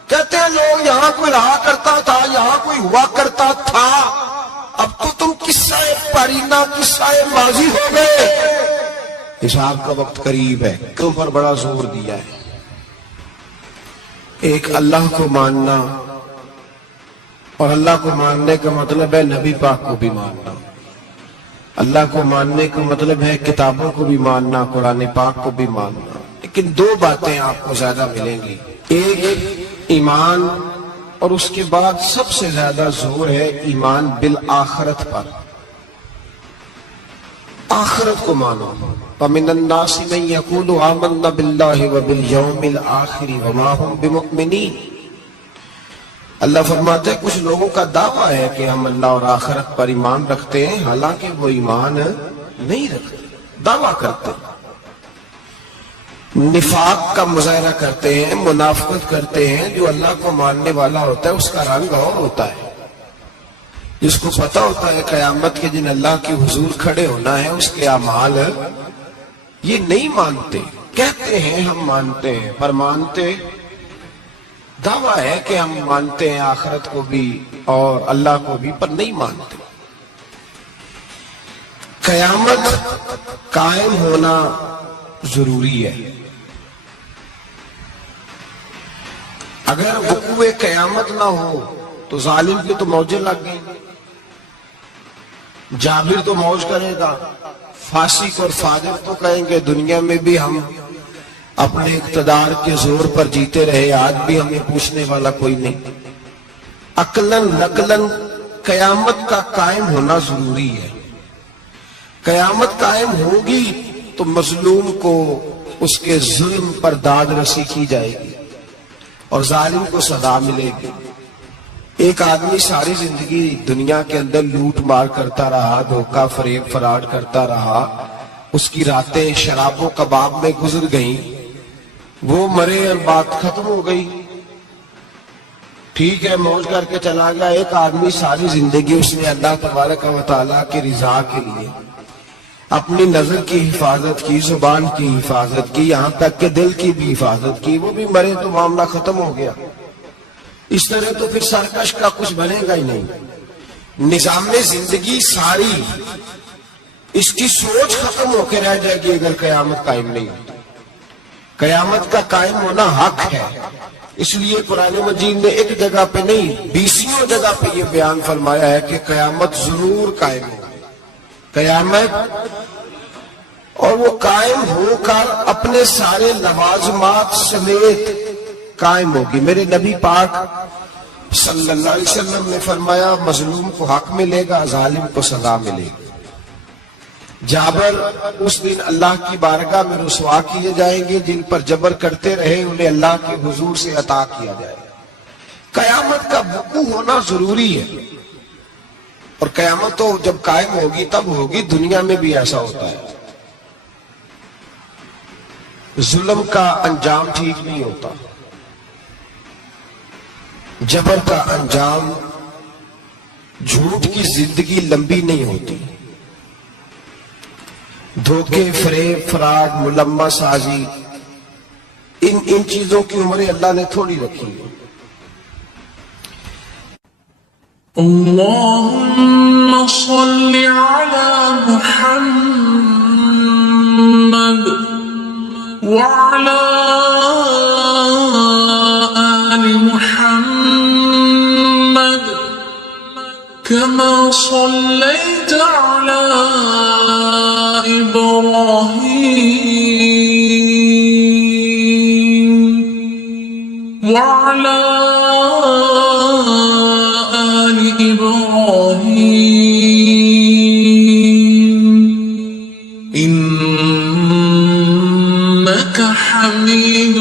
کہتے ہیں لوگ یہاں کوئی رہا کرتا تھا، یہاں کوئی ہوا کرتا تھا، اب تو تم قصہ پرینہ، قصہ ماضی ہو گئے۔ حساب کا وقت قریب ہے، تم پر بڑا زور دیا ہے۔ ایک اللہ کو ماننا، اور اللہ کو ماننے کا مطلب ہے نبی پاک کو بھی ماننا، اللہ کو ماننے کا مطلب ہے کتابوں کو بھی ماننا، قرآن پاک کو بھی ماننا۔ لیکن دو باتیں آپ کو زیادہ ملیں گی، ایک ایمان، اور اس کے بعد سب سے زیادہ زور ہے ایمان بالآخرت پر، آخرت کو مانو۔ وَمِنَ النَّاسِ مَن يَقُولُ آمَنَّا بِاللَّهِ وَبِالْيَوْمِ الْآخِرِ وَمَا هُمْ بِمُؤْمِنِينَ۔ اللہ فرماتے ہیں کچھ لوگوں کا دعویٰ ہے کہ ہم اللہ اور آخرت پر ایمان رکھتے ہیں، حالانکہ وہ ایمان نہیں رکھتے، دعویٰ کرتے ہیں، نفاق کا مظاہرہ کرتے ہیں، منافقت کرتے ہیں۔ جو اللہ کو ماننے والا ہوتا ہے اس کا رنگ اور ہوتا ہے، جس کو پتا ہوتا ہے قیامت کے دن اللہ کے حضور کھڑے ہونا ہے، اس کے اعمال یہ نہیں مانتے، کہتے ہیں ہم مانتے ہیں، پر مانتے، دعویٰ ہے کہ ہم مانتے ہیں آخرت کو بھی اور اللہ کو بھی، پر نہیں مانتے۔ قیامت قائم ہونا ضروری ہے۔ اگر وقوع قیامت نہ ہو تو ظالم کی تو موجیں لگ گئی، جابر تو موج کرے گا، فاسق اور فاجر تو کہیں گے دنیا میں بھی ہم اپنے اقتدار کے زور پر جیتے رہے، آج بھی ہمیں پوچھنے والا کوئی نہیں۔ عقلاً نقلاً قیامت کا قائم ہونا ضروری ہے۔ قیامت قائم ہوگی تو مظلوم کو اس کے ظلم پر داد رسی کی جائے گی اور ظالم کو سزا ملے گی۔ ایک آدمی ساری زندگی دنیا کے اندر لوٹ مار کرتا رہا، دھوکہ فریب فراڈ کرتا رہا، اس کی راتیں شراب و کباب میں گزر گئیں، وہ مرے اور بات ختم ہو گئی، ٹھیک ہے موج کر کے چلا گیا۔ ایک آدمی ساری زندگی اس نے اللہ تبارک و تعالیٰ کی رضا کے لیے اپنی نظر کی حفاظت کی، زبان کی حفاظت کی، یہاں تک کہ دل کی بھی حفاظت کی، وہ بھی مرے تو معاملہ ختم ہو گیا۔ اس طرح تو پھر سرکش کا کچھ بنے گا ہی نہیں، نظام زندگی ساری اس کی سوچ ختم ہو کے رہ جائے گی اگر قیامت قائم نہیں ہوتی۔ قیامت کا قائم ہونا حق ہے، اس لیے قرآن مجید نے ایک جگہ پہ نہیں 20 جگہ پہ یہ بیان فرمایا ہے کہ قیامت ضرور قائم ہوگی۔ قیامت، اور وہ قائم ہو کر اپنے سارے لوازمات سمیت قائم ہوگی۔ میرے نبی پاک صلی اللہ علیہ وسلم نے فرمایا مظلوم کو حق ملے گا، ظالم کو سزا ملے گی۔ جابر اس دن اللہ کی بارگاہ میں رسوا کیے جائیں گے، جن پر جبر کرتے رہے انہیں اللہ کے حضور سے عطا کیا جائے گا۔ قیامت کا وقوع ہونا ضروری ہے، اور قیامت تو جب قائم ہوگی تب ہوگی، دنیا میں بھی ایسا ہوتا ہے۔ ظلم کا انجام ٹھیک نہیں ہوتا، جبر کا انجام، جھوٹ کی زندگی لمبی نہیں ہوتی، دھوکے، فریب، فراڈ، ملمہ سازی، ان چیزوں کی عمریں اللہ نے تھوڑی رکھی ہے۔ اللهم صل على محمد وعلى آل محمد كما صليت على إبراهيم وعلى آل إبراهيم إنك حميد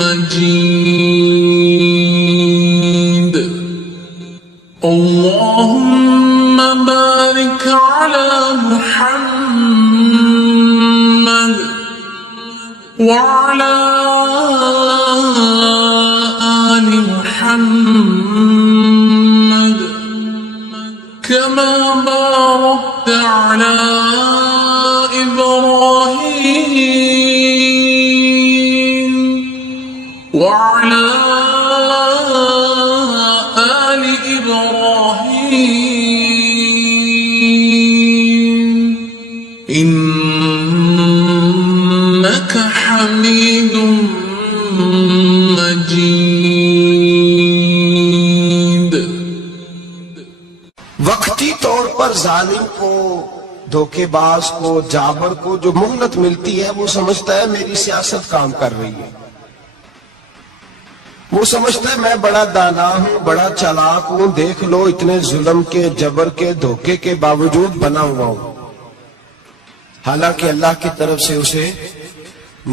مجيد اللهم بارك على محمد وعلى آل محمد كما باركت على إبراهيم وعلى آل إبراهيم إنك حميد مجيد۔ وقتی طور پر ظالم کو، دھوکے باز کو، جابر کو جو مہلت ملتی ہے وہ سمجھتا ہے میری سیاست کام کر رہی ہے، وہ سمجھتا ہے میں بڑا دانا ہوں، بڑا چالاک ہوں، دیکھ لو اتنے ظلم کے، جبر کے، دھوکے کے باوجود بنا ہوا ہوں۔ حالانکہ اللہ کی طرف سے اسے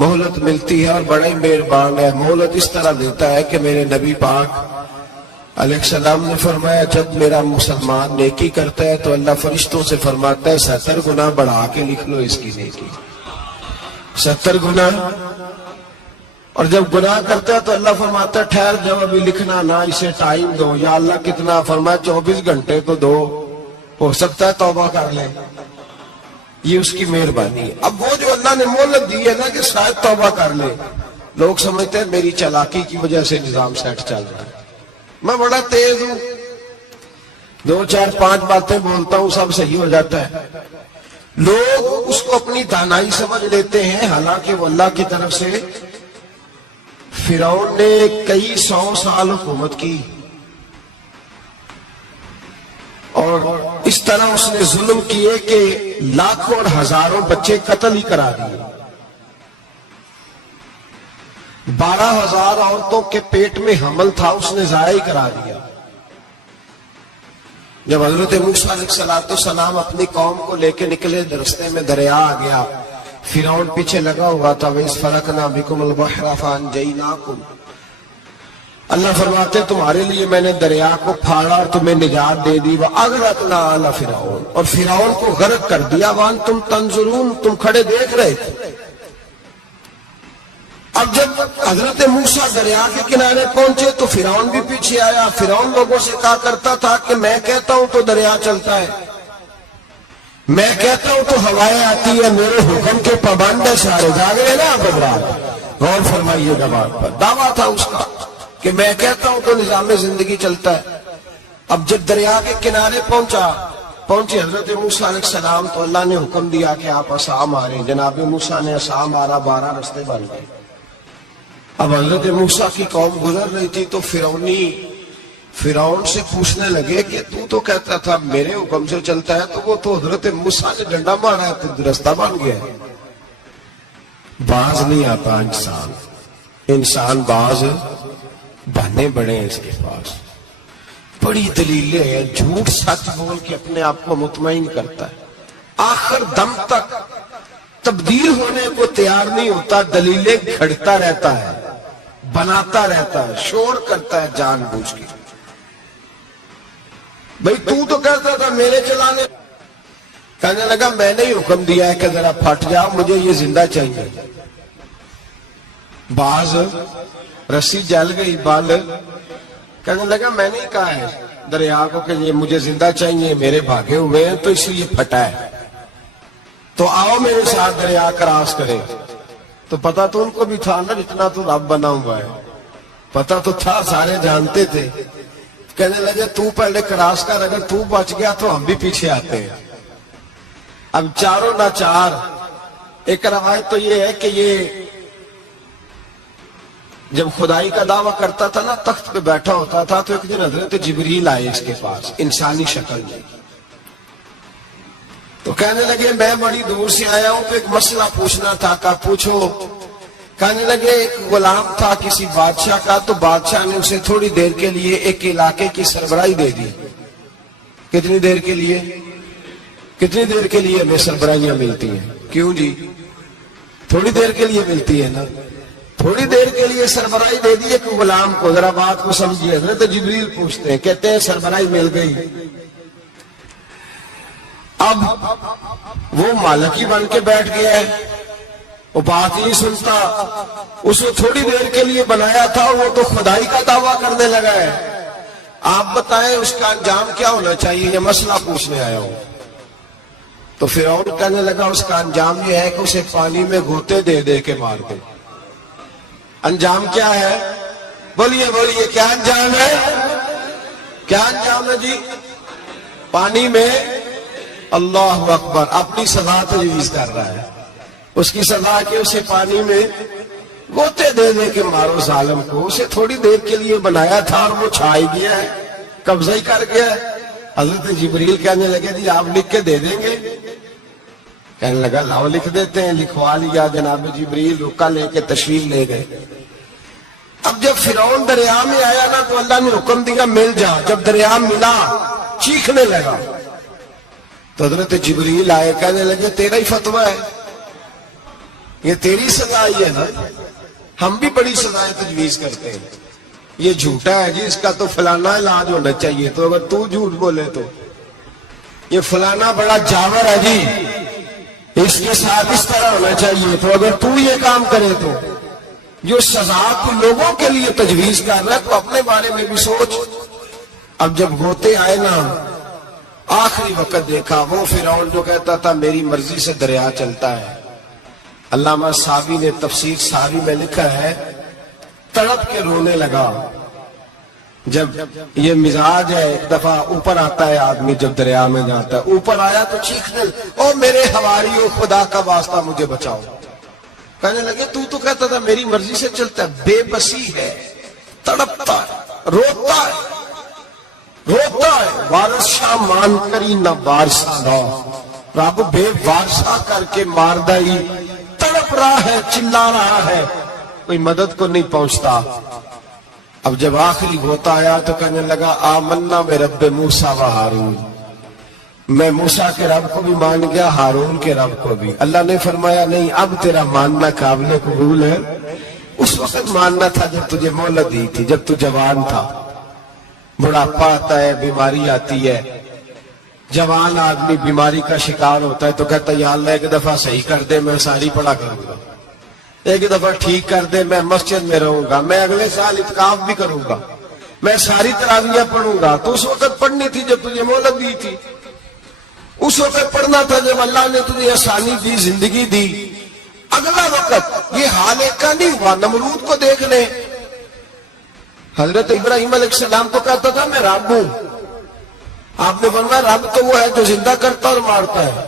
مہلت ملتی ہے، اور بڑے مہربان ہے، مہلت اس طرح دیتا ہے کہ میرے نبی پاک علیہ السلام نے فرمایا جب میرا مسلمان نیکی کرتا ہے تو اللہ فرشتوں سے فرماتا ہے 70 گنا بڑھا کے لکھ لو اس کی نیکی، 70 گنا۔ اور جب گناہ کرتا ہے تو اللہ فرماتا ہے ٹھہر جاؤ، ابھی لکھنا نہ، اسے ٹائم دو۔ یا اللہ کتنا؟ فرمایا 24 گھنٹے تو دو، ہو سکتا ہے توبہ کر لے۔ یہ اس کی مہربانی ہے۔ اب وہ جو اللہ نے مہلت دی ہے نا کہ شاید توبہ کر لے، لوگ سمجھتے ہیں میری چالاکی کی وجہ سے نظام سیٹ چل رہا ہے، میں بڑا تیز ہوں، 2 4 5 باتیں بولتا ہوں سب صحیح ہو جاتا ہے۔ لوگ اس کو اپنی دانائی سمجھ لیتے ہیں، حالانکہ وہ اللہ کی طرف سے۔ فرعون نے کئی 100 سال حکومت کی، اور اس طرح اس نے ظلم کیے کہ لاکھوں اور ہزاروں بچے قتل ہی کرا دیے، 12,000 عورتوں کے پیٹ میں حمل تھا اس نے ضائع کرا دیا۔ جب حضرت موسیٰ علیہ السلام اپنی قوم کو لے کے نکلے، رستے میں دریا آ گیا، فرعون پیچھے لگا ہوا تھا، وَإِذْ فَرَقْنَا بِكُمُ الْبَحْرَ فَأَنْجَيْنَاكُمْ۔ اللہ فرماتے تمہارے لیے میں نے دریا کو پھاڑا اور تمہیں نجات دے دی، وَأَغْرَقْنَا آلَ فِرْعَوْنَ، اور فرعون کو غرق کر دیا، وَأَنْتُمْ تَنْظُرُونَ، تم کھڑے دیکھ رہے تھے۔ اب جب حضرت موسیٰ دریا کے کنارے پہنچے تو فرعون بھی پیچھے آیا۔ فرعون لوگوں سے کہا کرتا تھا کہ میں کہتا ہوں تو دریا چلتا ہے، میں کہتا ہوں تو ہوائیں آتی ہے، میرے حکم کے پابند ہے سارے۔ جاگ رہے نا آپ حضرات، غور فرمائیے گا بات پر۔ دعویٰ تھا اس کا کہ میں کہتا ہوں تو نظام زندگی چلتا ہے۔ اب جب دریا کے کنارے پہنچے حضرت موسیٰ علیہ السلام تو اللہ نے حکم دیا کہ آپ عصا ماریں۔ جناب موسیٰ نے عصا مارا، 12 رستے بن گئے۔ اب حضرت موسیٰ کی قوم گزر رہی تھی تو فرعون سے پوچھنے لگے کہ تو کہتا تھا میرے حکم سے چلتا ہے، تو وہ تو حضرت موسیٰ نے ڈنڈا مارا ہے تو رستہ بن گیا ہے۔ باز نہیں آتا انسان باز بہانے بڑے ہیں اس کے پاس، بڑی دلیلیں ہیں، جھوٹ سچ بول کے اپنے آپ کو مطمئن کرتا ہے، آخر دم تک تبدیل ہونے کو تیار نہیں ہوتا، دلیلیں گھڑتا رہتا ہے، بناتا رہتا ہے، شور کرتا ہے جان بوجھ کے۔ بھئی تو کہتا تھا میرے چلانے، کہنے لگا میں نے ہی حکم دیا ہے کہ ذرا پھٹ جاؤ، مجھے یہ زندہ چاہیے۔ باز رسی جل گئی، بال کہنے لگا میں نے کہا ہے دریا کو کہ یہ مجھے زندہ چاہیے، میرے بھاگے ہوئے ہیں تو اس لیے پھٹا ہے، تو آؤ میرے ساتھ دریا کراس کرے۔ تو پتا تو ان کو بھی تھا نا، اتنا تو رب بنا ہوا ہے، پتا تو تھا، سارے جانتے تھے۔ کہنے لگے تو پہلے کراس کر، اگر تو بچ گیا تو ہم بھی پیچھے آتے ہیں۔ اب چاروں نہ چار، ایک روایت تو یہ ہے کہ یہ جب خدائی کا دعویٰ کرتا تھا نا، تخت پہ بیٹھا ہوتا تھا، تو ایک دن حضرت جبریل آئے اس کے پاس انسانی شکل میں، تو کہنے لگے میں بڑی دور سے آیا ہوں، تو ایک مسئلہ پوچھنا تھا۔ کہا پوچھو۔ کہنے لگے ایک غلام تھا کسی بادشاہ کا، تو بادشاہ نے اسے تھوڑی دیر کے لیے ایک علاقے کی سربراہی دے دی۔ کتنی دیر کے لیے؟ کتنی دیر کے لیے ہمیں سربراہیاں ملتی ہیں؟ کیوں جی؟ تھوڑی دیر کے لیے ملتی ہے نا، تھوڑی دیر کے لیے سربراہی دے دی ایک غلام کو۔ ذرا بات کو سمجھیے، حضرت جبریل پوچھتے ہیں، کہتے ہیں سربراہی مل گئی، اب وہ مالک ہی بن کے بیٹھ گیا ہے، وہ بات نہیں سنتا، اس کو تھوڑی دیر کے لیے بنایا تھا، وہ تو خدائی کا دعویٰ کرنے لگا ہے، آپ بتائیں اس کا انجام کیا ہونا چاہیے؟ یہ مسئلہ پوچھنے آیا ہوں۔ تو فرعون کہنے لگا اس کا انجام یہ ہے کہ اسے پانی میں گوتے دے دے کے مار دے۔ انجام کیا ہے؟ بولیے بولیے، کیا انجام ہے؟ کیا انجام ہے جی؟ پانی میں، اللہ اکبر، اپنی سزا تجویز کر رہا ہے۔ اس کی سزا کہ اسے پانی میں گوتے دے دے کے مارو ظالم کو۔ اسے تھوڑی دیر کے لیے بنایا تھا اور وہ چھا ہی گیا ہے، قبضہ ہی کر گیا ہے۔ حضرت جبریل کہنے لگے جی آپ لکھ کے دے دیں گے؟ کہنے لگا لاؤ لکھ دیتے ہیں۔ لکھوا لیا، جناب جبریل رکا لے کے تشریف لے گئے۔ اب جب فرعون دریا میں آیا نا، تو اللہ نے حکم دیا مل جا۔ جب دریا ملا چیخنے لگا، تو حضرت جبریل آئے، کہنے لگے تیرا ہی فتویٰ ہے، یہ تیری سزا ہی ہے نا، ہم بھی بڑی سزائیں تجویز کرتے ہیں، یہ جھوٹا ہے جی، اس کا تو فلانا علاج ہونا چاہیے، تو اگر تو جھوٹ بولے تو یہ فلانا بڑا جاور ہے جی، اس کے ساتھ اس طرح ہونا چاہیے، تو اگر تو یہ کام کرے تو جو سزا کو لوگوں کے لیے تجویز کر رہا ہے تو اپنے بارے میں بھی سوچ۔ اب جب ہوتے آئے نا، آخری وقت دیکھا وہ فرعون جو کہتا تھا میری مرضی سے دریا چلتا ہے، علامہ صابی نے تفسیر صابی میں لکھا ہے تڑپ کے رونے لگا۔ جب یہ مزاج ہے، ایک دفعہ اوپر آتا ہے آدمی جب دریا میں جاتا ہے، اوپر آیا تو چیخنے، او میرے حواریوں خدا کا واسطہ مجھے بچاؤ۔ کہنے لگے تو کہتا تھا میری مرضی سے چلتا ہے، بے بسی ہے، تڑپتا ہے، روتا ہے، وارث شاہ مان کری نہ وارثہ نہ، رب بے وارثہ کر کے مار دائی، تڑپ رہا ہے، چلا رہا ہے، کوئی مدد کو نہیں پہنچتا۔ اب جب آخری ہوتا آیا تو کہنے لگا آمنا میں رب موسیٰ و ہارون، میں موسیٰ کے رب کو بھی مان گیا، ہارون کے رب کو بھی۔ اللہ نے فرمایا نہیں، اب تیرا ماننا قابل قبول ہے، اس وقت ماننا تھا جب تجھے مہلت دی تھی، جب تو جوان تھا۔ بڑھاپا آتا ہے، بیماری آتی ہے، جوان آدمی بیماری کا شکار ہوتا ہے تو کہتا ہے یا اللہ ایک دفعہ صحیح کر دے، میں ساری پڑھا کروں گا، ایک دفعہ ٹھیک کر دے، میں مسجد میں رہوں گا، میں اگلے سال اعتکاف بھی کروں گا، میں ساری تراویحیں پڑھوں گا۔ تو اس وقت پڑھنی تھی جب تجھے مہلت دی تھی، اس وقت پڑھنا تھا جب اللہ نے تجھے آسانی دی، زندگی دی۔ اگلا وقت یہ حال ایک کا نہیں ہوا، نمرود کو دیکھ لیں، حضرت ابراہیم علیہ السلام کو کہتا تھا میں رب ہوں، آپ نے فرمایا رب تو وہ ہے جو زندہ کرتا اور مارتا ہے۔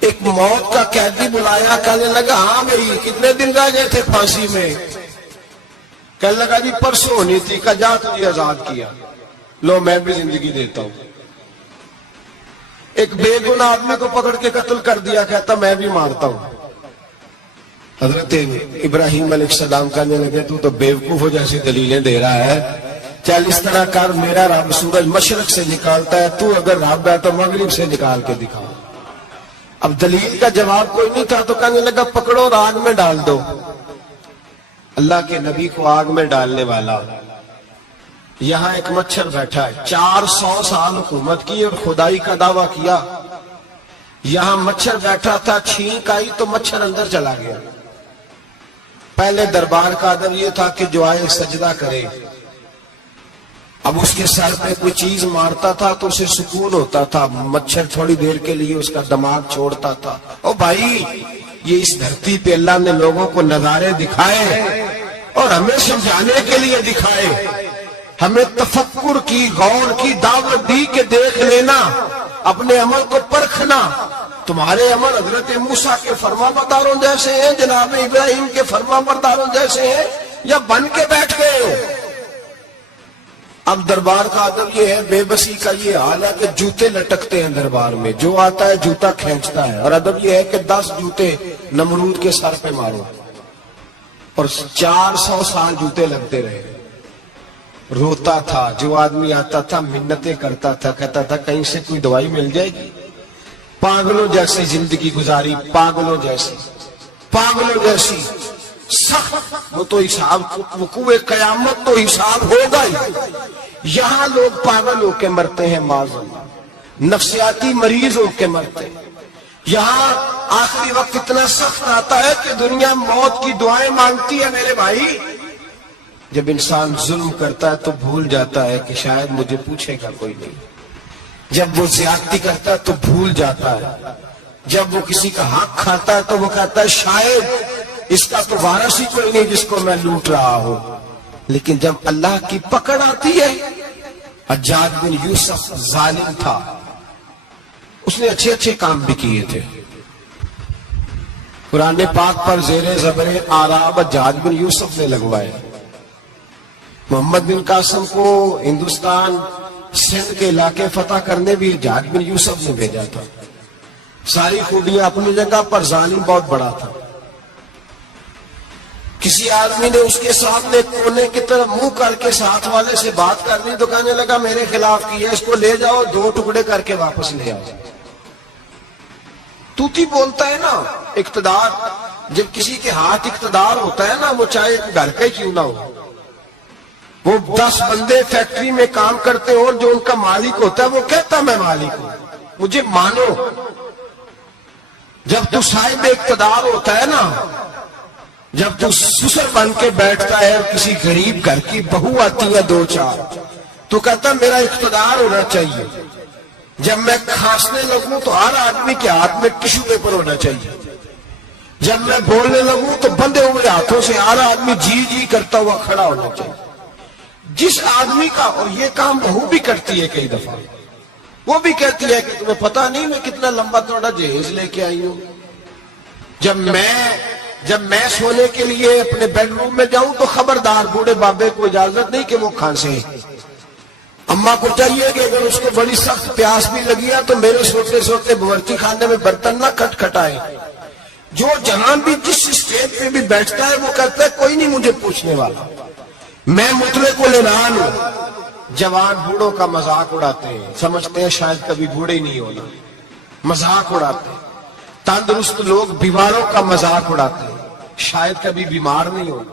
ایک موت کا قیدی بلایا، کہنے لگا ہاں بھائی کتنے دن رہ گئے تھے پھانسی میں؟ کہنے لگا جی پرسوں ہونی تھی، کہا جا تجھے آزاد کیا، لو میں بھی زندگی دیتا ہوں۔ ایک بے گناہ آدمی کو پکڑ کے قتل کر دیا، کہتا میں بھی مارتا ہوں۔ حضرت ابراہیم علیہ السلام کہنے لگے تو بیوقوفوں جیسی دلیلیں دے رہا ہے، چل اس طرح کر، میرا رب سورج مشرق سے نکالتا ہے، تو اگر رب ہے تو مغرب سے نکال کے دکھاؤ۔ اب دلیل کا جواب کوئی نہیں تھا تو کہنے لگا پکڑو اور آگ میں ڈال دو۔ اللہ کے نبی کو آگ میں ڈالنے والا، یہاں ایک مچھر بیٹھا ہے، 400 سال حکومت کی اور خدائی کا دعویٰ کیا، یہاں مچھر بیٹھا تھا، چھینک آئی تو مچھر اندر چلا گیا۔ پہلے دربار کا ادب یہ تھا کہ جو آئے سجدہ کرے، اب اس کے سر پہ کوئی چیز مارتا تھا تو اسے سکون ہوتا تھا، مچھر تھوڑی دیر کے لیے اس کا دماغ چھوڑتا تھا۔ او بھائی، یہ اس دھرتی پہ اللہ نے لوگوں کو نظارے دکھائے اور ہمیں سمجھانے کے لیے دکھائے، ہمیں تفکر کی، غور کی دعوت دی کہ دیکھ لینا، اپنے عمل کو پرکھنا۔ تمہارے عمل حضرت موسیٰ کے فرمانبرداروں جیسے ہیں، جناب ابراہیم کے فرمانبرداروں جیسے ہیں، یا بن کے بیٹھ گئے ہو؟ اب دربار کا ادب یہ ہے، بے بسی کا یہ حال ہے کہ جوتے لٹکتے ہیں دربار میں، جو آتا ہے جوتا کھینچتا ہے، اور ادب یہ ہے کہ 10 جوتے نمرود کے سر پہ مارو، اور 400 سال جوتے لگتے رہے۔ روتا تھا، جو آدمی آتا تھا منتیں کرتا تھا، کہتا تھا کہیں سے کوئی دوائی مل جائے گی۔ پاگلوں جیسی زندگی گزاری، پاگلوں جیسی سخت، وہ تو حساب، وقوع قیامت تو حساب ہوگا ہی۔ یہاں لوگ پاگل ہو کے مرتے ہیں، معذاللہ نفسیاتی مریض ہو کے مرتے ہیں۔ یہاں آخری وقت اتنا سخت آتا ہے کہ دنیا موت کی دعائیں مانگتی ہے۔ میرے بھائی، جب انسان ظلم کرتا ہے تو بھول جاتا ہے کہ شاید مجھے پوچھے گا کوئی نہیں، جب وہ زیادتی کرتا ہے تو بھول جاتا ہے، جب وہ کسی کا حق کھاتا ہے تو وہ کہتا ہے شاید اس کا تو وارث ہی کوئی نہیں جس کو میں لوٹ رہا ہوں۔ لیکن جب اللہ کی پکڑ آتی ہے، حجاج بن یوسف ظالم تھا، اس نے اچھے کام بھی کیے تھے۔ قرآن پاک پر زیر زبر آراب حجاج بن یوسف نے لگوائے۔ محمد بن قاسم کو ہندوستان سندھ کے علاقے فتح کرنے بھی حجاج بن یوسف نے بھیجا تھا۔ ساری خوبیاں اپنی جگہ پر، ظالم بہت بڑا تھا۔ کسی آدمی نے اس کے سامنے کونے کی طرف منہ کر کے ساتھ والے سے بات کرنی تو کہنے لگا میرے خلاف کی ہے، اس کو لے جاؤ، 2 ٹکڑے کر کے واپس لے آؤ۔ توتی بولتا ہے نا، اقتدار، جب کسی کے ہاتھ اقتدار ہوتا ہے نا، وہ چاہے گھر کا ہی کیوں نہ ہو، وہ 10 بندے فیکٹری میں کام کرتے ہو، جو ان کا مالک ہوتا ہے وہ کہتا میں مالک ہوں، مجھے مانو۔ جب تو صاحب اقتدار ہوتا ہے نا، جب تو سسر بن کے بیٹھتا ہے، کسی غریب گھر کی بہو آتی ہے 2-4، تو کہتا میرا اقتدار ہونا چاہیے۔ جب میں کھانسنے لگوں تو ہر آدمی کے ہاتھ میں ٹشو پیپر ہونا چاہیے۔ جب میں بولنے لگوں تو بندے ہوئے ہاتھوں سے ہر آدمی جی کرتا ہوا کھڑا ہونا چاہیے۔ جس آدمی کا، اور یہ کام بہو بھی کرتی ہے کئی دفعہ، وہ بھی کہتی ہے کہ تمہیں پتا نہیں میں کتنا لمبا چوڑا جہیز لے کے آئی ہوں۔ جب میں سونے کے لیے اپنے بیڈ روم میں جاؤں تو خبردار بوڑھے بابے کو اجازت نہیں کہ وہ کھانسے۔ اماں کو چاہیے کہ اگر اس کو بڑی سخت پیاس بھی لگی ہے تو میرے سوتے باورچی خانے میں برتن نہ کھٹکھٹائے۔ جو جہاں بھی جس اسٹیج پہ بھی بیٹھتا ہے وہ کہتا ہے کوئی نہیں مجھے پوچھنے والا، میں مطلق العنان ہوں۔ جوان بوڑھوں کا مذاق اڑاتے ہیں، سمجھتے ہیں شاید کبھی بوڑھے ہی نہیں ہونا، مذاق اڑاتے ہیں۔ تندرست لوگ بیماروں کا مذاق اڑاتے ہیں، شاید کبھی بیمار نہیں ہونا۔